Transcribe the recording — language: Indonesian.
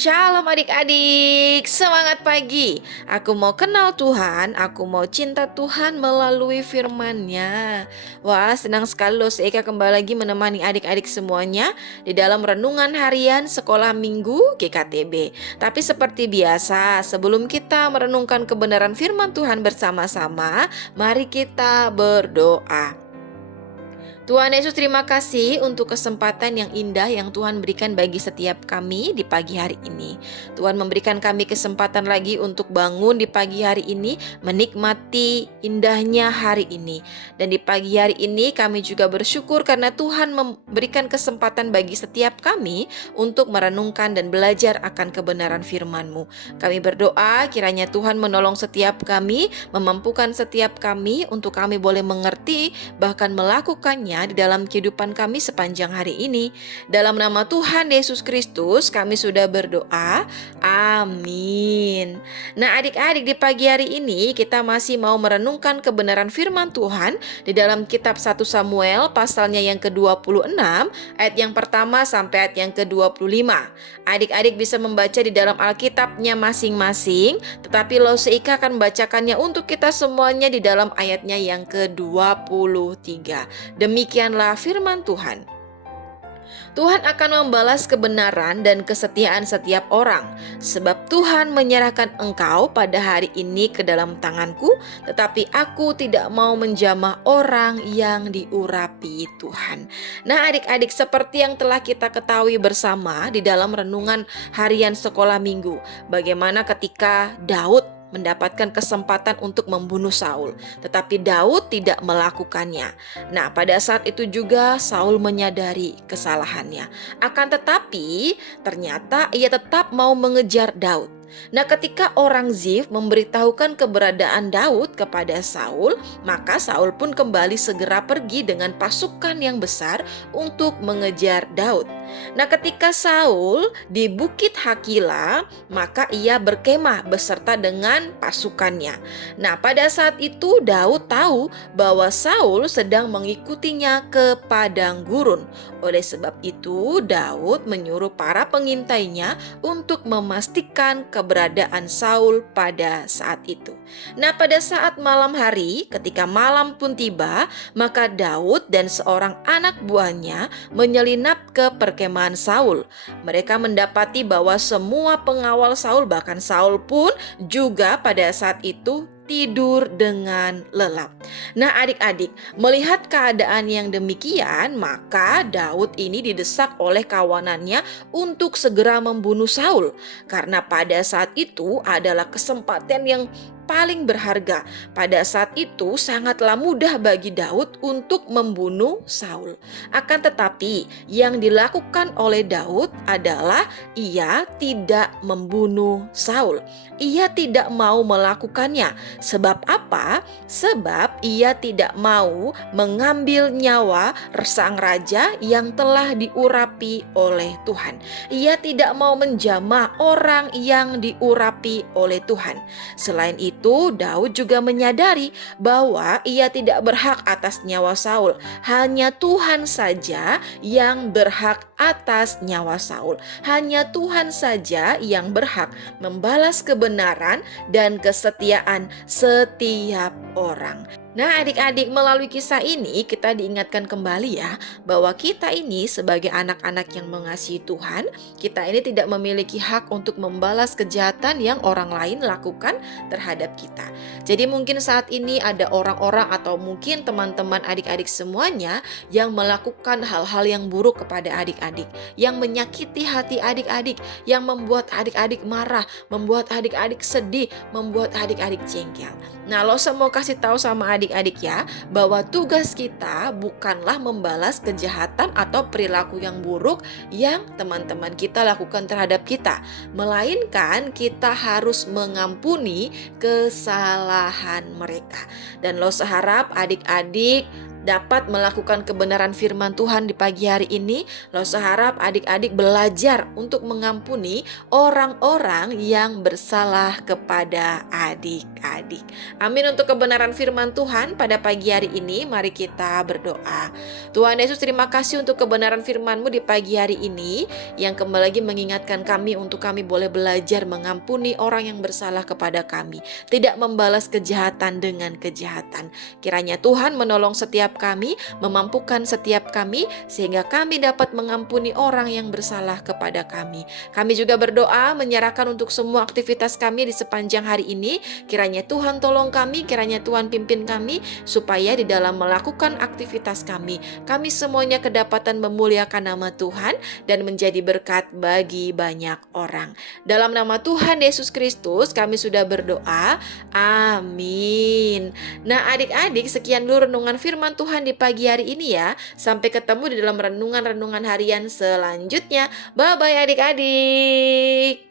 Shalom adik-adik, semangat pagi. Aku mau kenal Tuhan, aku mau cinta Tuhan melalui firman-Nya. Wah, senang sekali loh Seika kembali lagi menemani adik-adik semuanya di dalam renungan harian sekolah minggu GKTB. Tapi seperti biasa, sebelum kita merenungkan kebenaran firman Tuhan bersama-sama, mari kita berdoa. Tuhan Yesus, terima kasih untuk kesempatan yang indah yang Tuhan berikan bagi setiap kami di pagi hari ini. Tuhan memberikan kami kesempatan lagi untuk bangun di pagi hari ini, menikmati indahnya hari ini. Dan di pagi hari ini kami juga bersyukur karena Tuhan memberikan kesempatan bagi setiap kami untuk merenungkan dan belajar akan kebenaran firman-Mu. Kami berdoa kiranya Tuhan menolong setiap kami, memampukan setiap kami untuk kami boleh mengerti bahkan melakukannya di dalam kehidupan kami sepanjang hari ini. Dalam nama Tuhan Yesus Kristus kami sudah berdoa. Amin. Nah adik-adik, di pagi hari ini kita masih mau merenungkan kebenaran firman Tuhan di dalam kitab 1 Samuel pasalnya yang ke-26 ayat yang pertama sampai ayat yang ke-25. Adik-adik bisa membaca di dalam Alkitabnya masing-masing, tetapi Seika akan membacakannya untuk kita semuanya di dalam ayatnya yang ke-23. Demikianlah firman Tuhan. Tuhan akan membalas kebenaran dan kesetiaan setiap orang, sebab Tuhan menyerahkan engkau pada hari ini ke dalam tanganku, tetapi aku tidak mau menjamah orang yang diurapi Tuhan. Nah adik-adik, seperti yang telah kita ketahui bersama di dalam renungan harian sekolah minggu, bagaimana ketika Daud mendapatkan kesempatan untuk membunuh Saul, tetapi Daud tidak melakukannya. Nah, pada saat itu juga Saul menyadari kesalahannya. Akan tetapi, ternyata ia tetap mau mengejar Daud. Nah, ketika orang Zif memberitahukan keberadaan Daud kepada Saul, maka Saul pun kembali segera pergi dengan pasukan yang besar untuk mengejar Daud. Nah, ketika Saul di Bukit Hakila, maka ia berkemah beserta dengan pasukannya. Nah, pada saat itu Daud tahu bahwa Saul sedang mengikutinya ke padang gurun. Oleh sebab itu, Daud menyuruh para pengintainya untuk memastikan keberadaan Saul pada saat itu. Nah, pada saat malam hari, ketika malam pun tiba, maka Daud dan seorang anak buahnya menyelinap ke perkemahan Saul. Mereka mendapati bahwa semua pengawal Saul, bahkan Saul pun juga pada saat itu tidur dengan lelap. Nah adik-adik, melihat keadaan yang demikian, maka Daud ini didesak oleh kawanannya untuk segera membunuh Saul. Karena pada saat itu adalah kesempatan yang paling berharga. Pada saat itu sangatlah mudah bagi Daud untuk membunuh Saul. Akan tetapi yang dilakukan oleh Daud adalah ia tidak membunuh Saul. Ia tidak mau melakukannya. Sebab apa? Sebab ia tidak mau mengambil nyawa sang raja yang telah diurapi oleh Tuhan. Ia tidak mau menjamah orang yang diurapi oleh Tuhan. Selain itu, Daud juga menyadari bahwa ia tidak berhak atas nyawa Saul. Hanya Tuhan saja yang berhak atas nyawa Saul. Hanya Tuhan saja yang berhak membalas kebenaran dan kesetiaan setiap orang. Nah adik-adik, melalui kisah ini kita diingatkan kembali ya, bahwa kita ini sebagai anak-anak yang mengasihi Tuhan, kita ini tidak memiliki hak untuk membalas kejahatan yang orang lain lakukan terhadap kita. Jadi mungkin saat ini ada orang-orang atau mungkin teman-teman adik-adik semuanya yang melakukan hal-hal yang buruk kepada adik-adik, yang menyakiti hati adik-adik, yang membuat adik-adik marah, membuat adik-adik sedih, membuat adik-adik jengkel. Nah, saya mau kasih tahu sama adik-adik ya, bahwa tugas kita bukanlah membalas kejahatan atau perilaku yang buruk yang teman-teman kita lakukan terhadap kita, melainkan kita harus mengampuni kesalahan mereka. Dan saya harap adik-adik dapat melakukan kebenaran firman Tuhan di pagi hari ini. Saya harap adik-adik belajar untuk mengampuni orang-orang yang bersalah kepada adik-adik. adik-adik. Amin untuk kebenaran firman Tuhan pada pagi hari ini. Mari kita berdoa. Tuhan Yesus, terima kasih untuk kebenaran firman-Mu di pagi hari ini yang kembali lagi mengingatkan kami untuk kami boleh belajar mengampuni orang yang bersalah kepada kami, tidak membalas kejahatan dengan kejahatan. Kiranya Tuhan menolong setiap kami, memampukan setiap kami sehingga kami dapat mengampuni orang yang bersalah kepada kami. Kami juga berdoa menyerahkan untuk semua aktivitas kami di sepanjang hari ini. Kiranya Tuhan tolong kami, kiranya Tuhan pimpin kami supaya di dalam melakukan aktivitas kami semuanya kedapatan memuliakan nama Tuhan dan menjadi berkat bagi banyak orang. Dalam nama Tuhan Yesus Kristus kami sudah berdoa. Amin. Nah, adik-adik, sekian dulu renungan firman Tuhan di pagi hari ini ya. Sampai ketemu di dalam renungan-renungan harian selanjutnya. Bye-bye adik-adik.